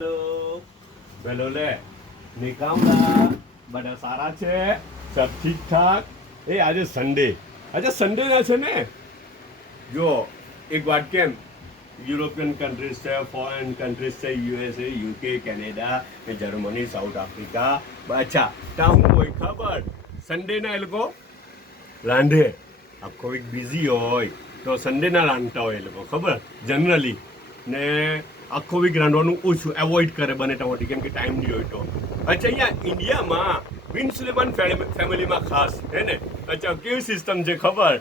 hello hello ले निकामला બધા સારા છે સબ ઠીક ઠાક એ આજે સન્ડે ના છે ને જો એક વાત કેમ યુરોપિયન કન્ટ્રીઝ છે ફોરેન કન્ટ્રીઝ છે USA UK Canada Germany south Africa અચ્છા ત્યાં હું હોય ખબર સન્ડે ના એ લોકો રાંધે આખો વીક બિઝી હોય તો સન્ડે ના રાંધતા હોય એ લોકો ખબર જનરલી ને આખો વીક રાંધવાનું ઓછું એવોઇડ કરે બને ત્યાં કેમ કે ટાઈમ નહીં હોય તો અચ્છા અહીંયા ઇન્ડિયામાં બિન સુલેમાન ફેમિલીમાં ખાસ હે ને અચ્છા કેવી સિસ્ટમ છે ખબર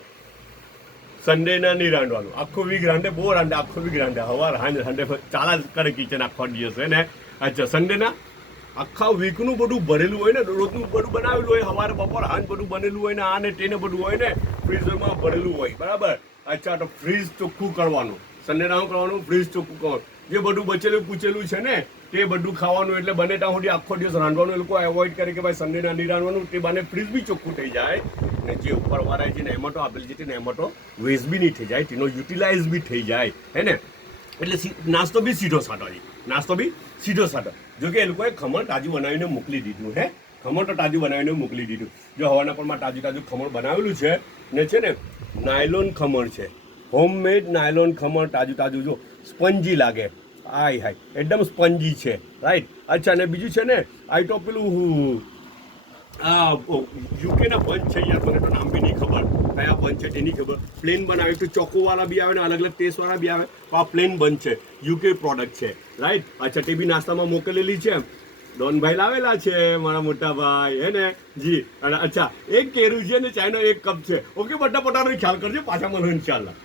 સન્ડેના નહીં રાંધવાનું આખો વીક રાંધે બહુ રાંધે આખો વીક રાંધે હવાર રાંધે ચાલા જ કરે કિચન આખો દિવસ હે ને અચ્છા સન્ડેના આખા વીકનું બધું ભરેલું હોય ને રોજનું બધું બનાવેલું હોય સવારે બપોર હાંજ બધું બનેલું હોય ને આ ને તેને બધું હોય ને ફ્રીઝરમાં ભરેલું હોય બરાબર અચ્છા તો ફ્રીઝ ચોખ્ખું કરવાનું સન્ડેના શું કરવાનું ફ્રીઝ ચોખ્ખું કરવાનું જે બધું બચેલું પૂછેલું છે ને તે બધું ખાવાનું એટલે બને ત્યાં સુધી આખો દિવસ રાંધવાનું એ લોકો એવોઇડ કરે કે ભાઈ સન્ડેના નહીં રાંધવાનું તે બાને ફ્રીજ બી ચોખ્ખું થઈ જાય ને જે ઉપરવાળા જે નેમટો આપેલી છે તે નેમટો વેસ્ટ બી નહીં થઈ જાય તેનો યુટિલાઇઝ બી થઈ જાય હે ને એટલે નાસ્તો બી સીધો સાટો જો કે એ લોકોએ ખમણ તાજું બનાવીને મોકલી દીધું હે ખમણ તો તાજું બનાવીને મોકલી દીધું જો હવાના પરમાં તાજું ખમણ બનાવેલું છે ને નાયલોન ખમણ છે હોમમેડ નાયલોન ખમણ તાજું જો સ્પંજી લાગે હાય એકદમ સ્પંજી છે રાઈટ અચ્છા ને બીજું છે ને આ તો પેલું યુકેના બંચ છે યાર મને તો નામ બી નહીં ખબર કયા બંચ છે તેની ખબર પ્લેન બનાવે તો ચોકોવાળા બી આવે ને અલગ અલગ ટેસ્ટવાળા બી આવે તો આ પ્લેન બંચ છે યુકે પ્રોડક્ટ છે રાઈટ અચ્છા તે બી નાસ્તામાં મોકલેલી છે ડોનભાઈ લાવેલા છે મારા મોટા ભાઈ હે ને જી અને અચ્છા એક કેરું છે ને ચાયનો એક કપ છે ઓકે બધા પોતાનો ખ્યાલ કરજો પાછા મળો ઇન્શાલ્લાહ